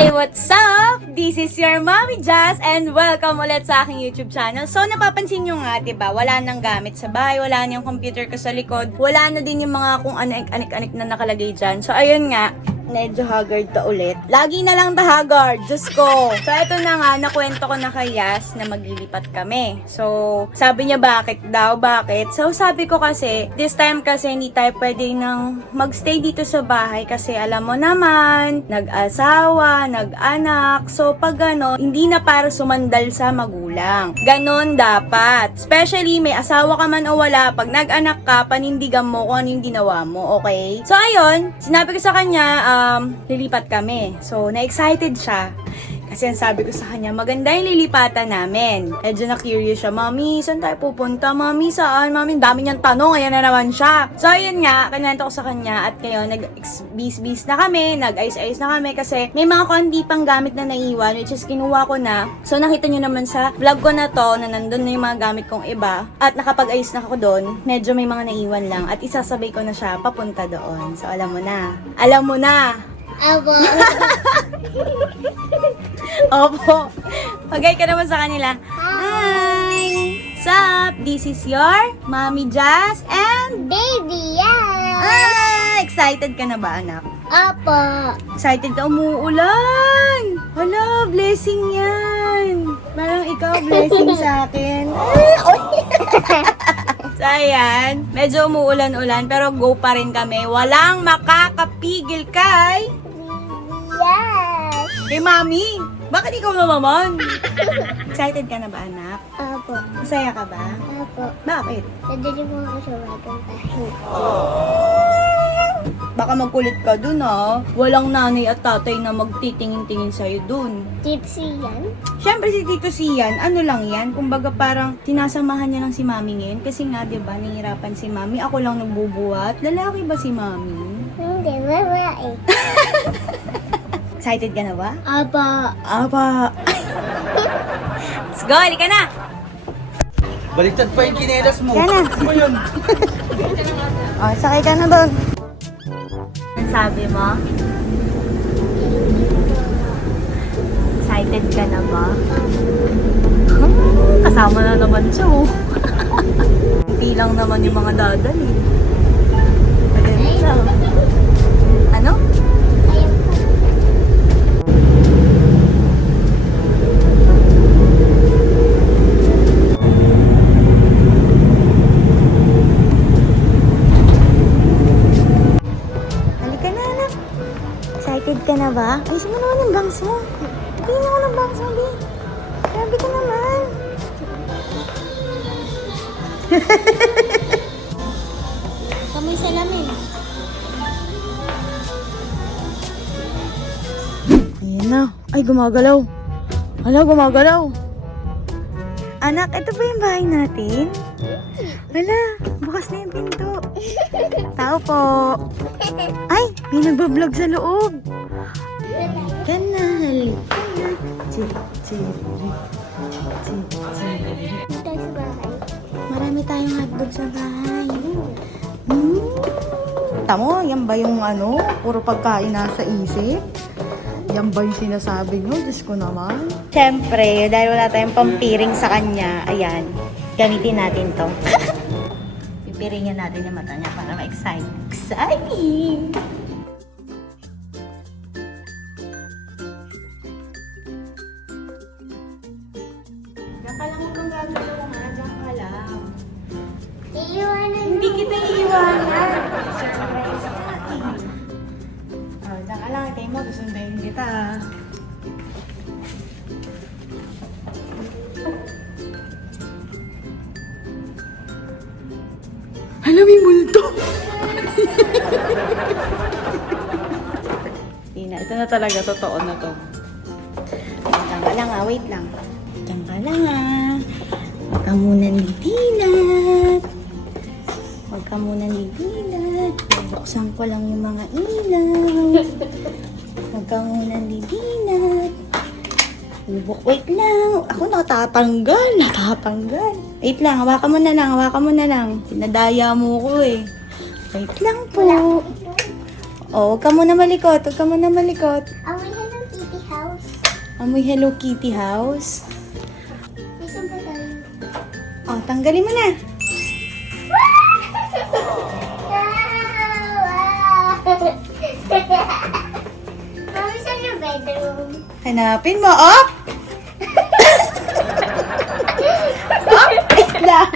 Hey, what's up? This is your Mommy Jazz and welcome ulit sa aking YouTube channel. So, napapansin nyo nga, diba? Wala nang gamit sa bahay, wala na yung computer ko sa likod, wala na din yung mga kung ano anik-anik na nakalagay dyan. So, ayun nga, medyo haggard ta ulit. Lagi na lang ta haggard, Diyos ko. So, ito na nga, nakwento ko na kay Yas na maglilipat kami. So, sabi niya bakit daw, bakit? So, sabi ko kasi, this time kasi hindi tayo pwede nang magstay dito sa bahay kasi alam mo naman, nag-asawa, nag-anak. So, pag gano'n, hindi na para sumandal sa magulang. Ganon dapat. Especially, may asawa ka man o wala, pag nag-anak ka, panindigan mo kung ano yung ginawa mo, okay? So, ayun, sinabi ko sa kanya, lilipat kami. So, na-excited siya. Kasi ang sabi ko sa kanya, maganda yung lilipatan namin. Medyo na-curious siya, Mami, saan tayo pupunta? Mami, saan? Mami, dami niyang tanong. Ayan na naman siya. So, ayun nga, kanento ko sa kanya. At ngayon, nag-bis-bis na kami. Nag-ayos-ayos na kami. Kasi may mga konti pang gamit na naiwan, which is kinuha ko na. So, nakita niyo naman sa vlog ko na to, na nandun na yung mga gamit kong iba. At nakapag-ayos na ako doon. Medyo may mga naiwan lang. At isasabay ko na siya papunta doon. So, alam mo na. Alam mo na. Abo. Opo. Pagay ka naman sa kanila. Hi! Sup? This is your Mommy Jazz and Baby, yeah. excited ka na ba, anak? Apo. Excited ka? Umuulan! Hala, blessing yan! Parang ikaw, blessing sa akin. So, ayan. Medyo umuulan-ulan, pero go pa rin kami. Walang makakapigil kay... Yes. Kay Mami! Bakit ikaw naman? Excited ka na ba, anak? Apo. Masaya ka ba? Apo. Bakit? Nadali mo ako sa wagang kahit. Baka magkulit ka dun, ah. Walang nanay at tatay na magtitingin-tingin sa'yo dun. Tipsy yan? Siyempre si Tito Sian, ano lang yan, kumbaga parang sinasamahan niya lang si Mami ngayon. Kasi nga, di ba, nahihirapan si Mami. Ako lang nagbubuhat. Lalaki ba si Mami? Hindi, babae. Excited ka na ba? Aba. Aba. Let's go, halika na! Baliktad pa yung kinelas mo. Yan na. Ano mo yun? Oh, sakay ka na doon. Ang sabi mo? Excited ka na ba? Kasama na naman siya, oh. Hindi lang naman yung mga dadali. Madali lang. Ano? Halika na, anak. Excited ka na ba? Ayusin mo naman yung bangs mo. Tingin ako ng bangs mo, Bi. Grabe ka naman. Kamoy salamin. Ayan na. Ay, gumagalaw. Hala, gumagalaw. Anak, ito ba yung bahay natin? Hala, bukas na yung pinto. Tao po. Ay, may nagbablog sa loob. Halika na, halika na. Dito tayo sa bahay. Marami tayong hotdog sa bahay. Tamo, yan ba yung ano? Puro pagkain nasa isip? Yan ba yung sinasabi nyo? Diyos ko naman. Siyempre, dahil wala tayong pampiring sa kanya, ayan, gamitin natin to. Pipiringin natin yung mata niya para ma-excite. Exciting! Diyan ka lang kung gagawin mo nga, diyan ka lang. Iiwanan Hindi kita iiwanan. Surprise ako natin. Oh, diyan ka lang. Kayo mo, susundayin kita. Hala, may multo! Tina, ito na talaga. Totoo na to. Diyan ka lang ah. Wait lang. Diyan ka lang ah. Huwag ka muna nitilat. Huwag ka muna nitilat. Buksan ko lang yung mga ilaw. Huwag ka muna nitilat. Wait lang. Ako natatanggal. Wait lang. Hawakan mo na lang. Pinadaya mo ko eh. Wait lang po. Oh, huwag ka muna malikot. Amoy na ng titi ha. Amoy Hello Kitty house. Isan pa tayo? Oh, tanggalin mo na. Mami, saan yung bedroom? Hanapin mo. Oh! Oh, wait lang.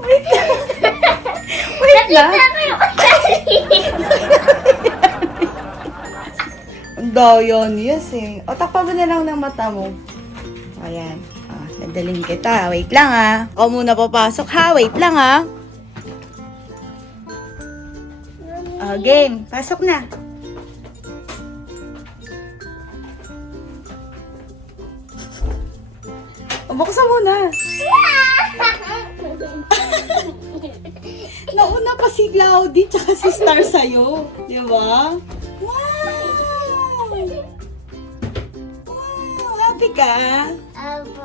Wait lang. Wait lang. Sabi yung Ang daya niyas eh. O, takpa mo na lang ng mata mo. Ayan. Ah, nadaling kita. Wait lang ah. Ako muna papasok ha. Wait lang ah. Game. Pasok na. O, buksan mo na. Nauna pa si Cloudy tsaka si Star sa'yo. Di ba? Wow! Wow! Happy ka? Abo.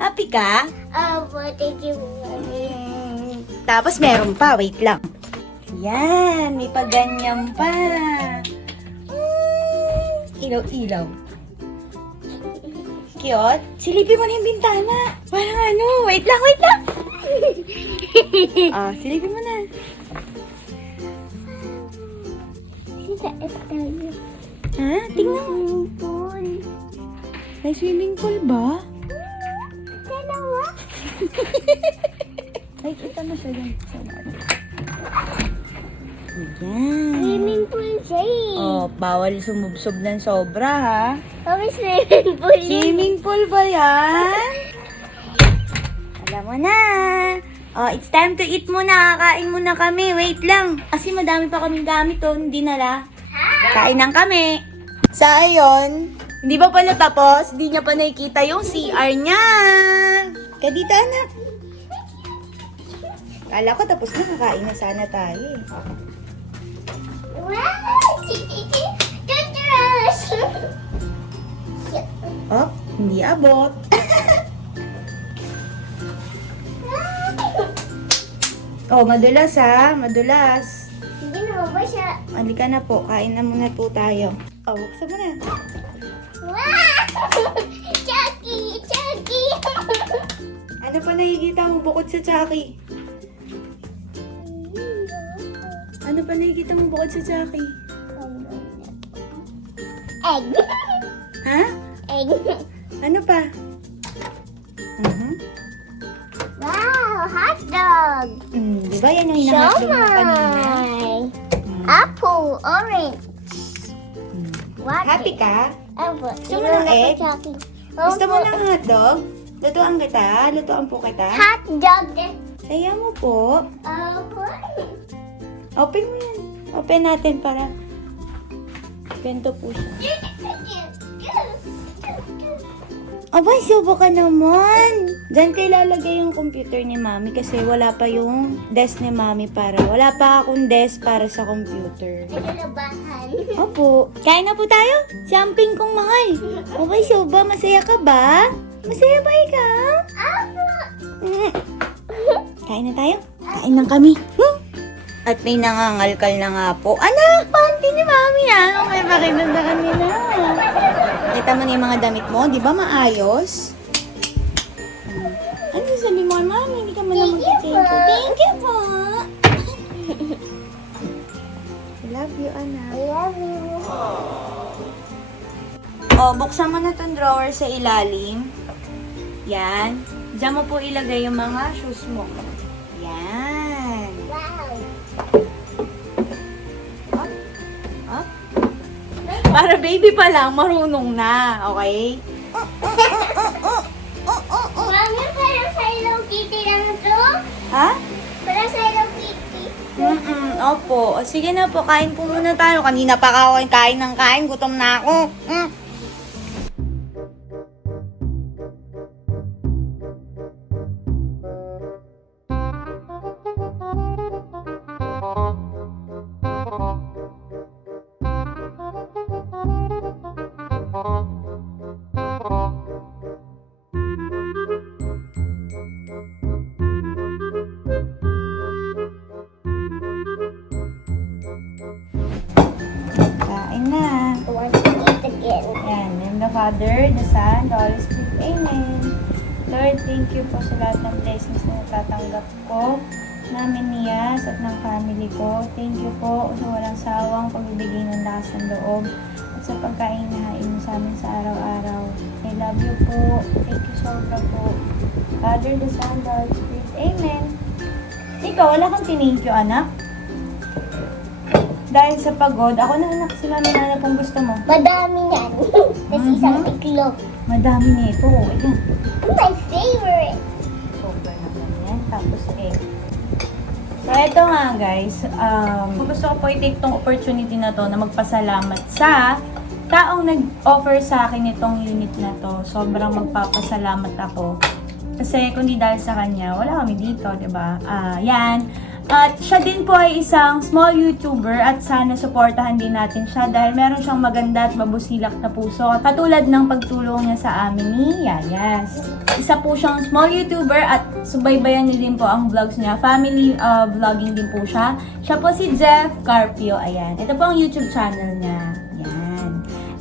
Happy ka? Abo, thank you, Mami. Tapos meron pa. Wait lang. Yan. May paganyan pa. Ilaw-ilaw. Cute. Silipin mo na yung bintana. Parang ano. Wait lang, wait lang. Silipin mo na. Sisa tayo. Ha? Tingnan mo. Pool. May swimming pool ba? Dalawa? Ay, kita mo siya dyan. Ayan. Swimming pool siya eh. Oh, bawal sumubsob ng sobra, ha? Mami, swimming pool. Swimming pool ba yan? Alam mo na. Oh, it's time to eat muna. Kakain muna kami. Wait lang. Kasi madami pa kaming gamit, oh. Hindi nala. Kain lang kami. Sa ayon, hindi ba pala tapos? Hindi niya pa nakikita yung CR niya. Kaya dito, anak. Kala ko tapos na. Kakain na sana tayo, eh. Wow! Tutros! Oh, hindi abot. Oh, madulas ha. Madulas. Hindi naman ba siya? Halika na po. Kain na muna po tayo. Oh, buksan mo na. Wow! Chucky! Chucky! Ano pa nakikita mo bukod sa Chucky? Ano pa nakikita mo bukod sa Chucky? Egg! Ha? Egg! Ano pa? Wow! Hot dog! Di ba yan yung hinahatlog mo kanina? Siomay! Apple! Orange! What? Happy ka? Apple. Gusto mo ng egg? Chucky. Gusto mo ng hotdog? Lutuan kita? Lutuan po kita? Hot dog! Saya mo po. Apple. Open mo yan. Open natin para ganito po siya. Abay, subo ka naman. Diyan kayo lalagay yung computer ni Mami kasi wala pa yung desk ni Mami para. Wala pa akong desk para sa computer. Naglabahan. Opo. Kain na po tayo. Jumping kong mahal. Okay, Suba, masaya ka ba? Masaya ba ikaw? Mm. Kain na tayo? Kain lang kami. At may nangangalkal na nga po. Anak, panty ni Mami yan. Okay, pakinandaan nila. Kita mo na yung mga damit mo, di ba maayos? Ano sabi mo, Mami? Hindi ka man naman Thank you po. Thank you po. I love you, anak. I love you. O, buksan mo na itong drawer sa ilalim. Yan. Diyan mo po ilagay yung mga shoes mo. Yan. Wow. Up. Para baby pa lang, marunong na. Okay? Mami, parang sa Hello Kitty lang to. Ha? Parang sa Hello Kitty. Opo. O, sige na po, kain po muna tayo. Kanina pa ako kain ng kain. Gutom na ako. Kain na. I want to eat again. Father, the Son, the Holy Spirit. Amen. Lord, thank you po sa lahat ng blessings na natatanggap ko namin ni Yas at ng family ko. Thank you po sa walang sawang pagbibigay ng lakas ng loob at sa pagkain na hain mo sa amin sa araw-araw. I love you po. Thank you sobra po. Father, the Son, the Holy Spirit. Amen. Ikaw, wala kang tinink you, anak? Dahil sa pagod, ako na anak si mami na kung gusto mo. Madami yan. Tapos isang iklog. Madami nito. Ayan. My favorite. Sobra naman yan. Tapos egg. So, ito nga guys. Gusto ko po i-take tong opportunity na to na magpasalamat sa taong nag-offer sa akin itong unit na to. Sobrang magpapasalamat ako. Kasi kung di dahil sa kanya, wala kami dito, diba? Yan. At siya din po ay isang small YouTuber at sana supportahan din natin siya dahil meron siyang maganda at mabusilak na puso katulad ng pagtulong niya sa amin ni Yayas. Isa po siyang small YouTuber at subaybayan niyo din po ang vlogs niya. Family vlogging din po siya. Siya po si Jeff Carpio. Ayan. Ito po ang YouTube channel niya. Yan.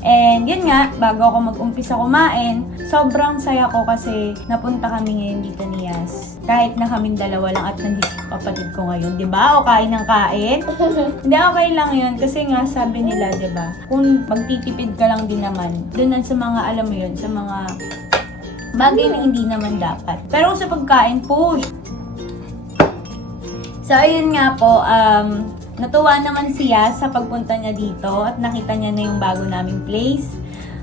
And yun nga, bago ako mag-umpisa kumain, sobrang saya ko kasi napunta kami ngayon dito ni Yas. Kahit na kaming dalawa lang at nandito kapatid ko ngayon, di ba? O kain ng kain. Hindi, okay lang yun. Kasi nga, sabi nila, di ba? Kung magtitipid ka lang din naman, dun sa mga, alam mo yun, sa mga bagay na hindi naman dapat. Pero sa pagkain, push! So, ayun nga po, natuwa naman siya sa pagpunta niya dito at nakita niya na yung bago naming place.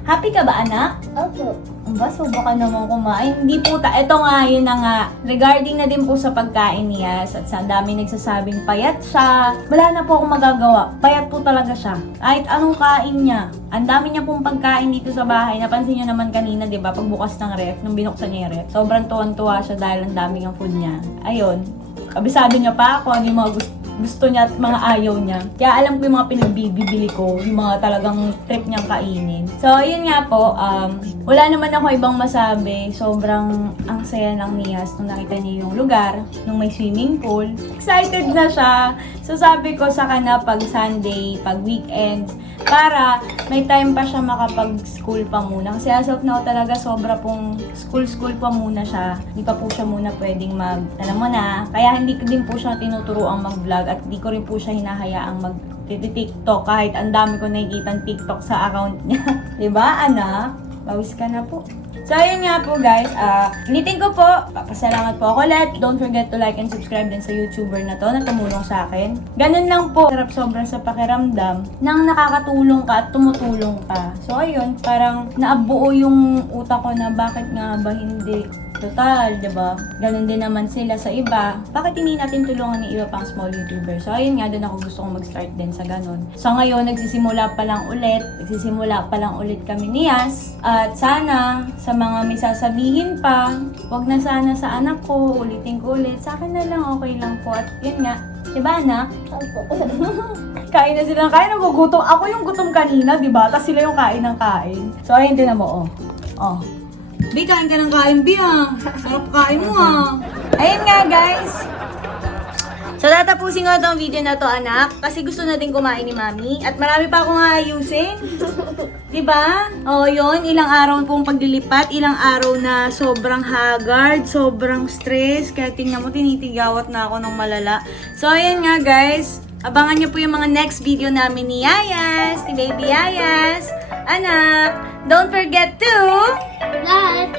Happy ka ba, anak? Opo. Ba, subukan naman kumain. Hindi po ito nga, yun na nga. Regarding na din po sa pagkain niya, at sa dami nagsasabing payat siya. Wala na po akong magagawa. Payat po talaga siya. Kahit anong kain niya. Ang dami niya pong pagkain dito sa bahay. Napansin niyo naman kanina, di ba? Pagbukas ng ref, nung binuksan niya yung ref, sobrang tuwan-tuwa siya dahil ang dami ng food niya. Ayun. Kabisado niya pa kung ano yung mga gusto niya at mga ayaw niya. Kaya alam ko yung mga pinagbibili ko, yung mga talagang trip niyang kainin. So, yun nga po, wala naman ako ibang masabi. Sobrang ang saya ng Nias nung nakita niya yung lugar, nung may swimming pool. Excited na siya. So, sabi ko sa kanya pag Sunday, pag weekend, para may time pa siya makapag-school pa muna. Kasi as of now talaga sobra pong school pa muna siya. Hindi pa po siya muna pwedeng alam mo na. Kaya hindi ko din po siya tinuturuang mag-vlog at hindi ko rin po siya hinahayaang mag-TikTok kahit ang dami ko nakikita TikTok sa account niya. Diba, anak? Pawis ka na po. So, ayun nga po guys, ulitin ko po, papasalamat po ako ulit. Don't forget to like and subscribe din sa YouTuber na to na tumulong sa akin. Ganun lang po, sarap sobra sa pakiramdam nang nakakatulong ka at tumutulong ka. So, ayun, parang naabuo yung utak ko na bakit nga ba hindi. Total, diba? Ganun din naman sila sa iba. Bakit hindi natin tulungan ng iba pang small YouTuber? So, ayun nga, doon ako gusto kong mag-start din sa ganun. So, ngayon, nagsisimula pa lang ulit kami ni Yas. At sana, sa mga may sasabihin pa, wag na sana sa anak ko, ulitin ko ulit. Sa akin na lang, okay lang po. At yun nga, diba anak? Opo. Kain na sila ng kain, nagugutom. Ako yung gutom kanina, diba? Tapos sila yung kain ng kain. So, ayun din na mo, oh. Bi, kain ka ng kain, Bi, ah. Sarap kain mo, ah. Ayun nga, guys. So, tatapusin ko itong video na to, anak. Kasi gusto na din kumain ni Mami. At marami pa akong aayusin. Diba? O, yun. Ilang araw pong paglilipat. Ilang araw na sobrang haggard, sobrang stress. Kaya tingnan mo, tinitigawat na ako ng malala. So, ayun nga, guys. Abangan niyo po yung mga next video namin ni Yayas, ni Baby Yayas. Anak, don't forget to Like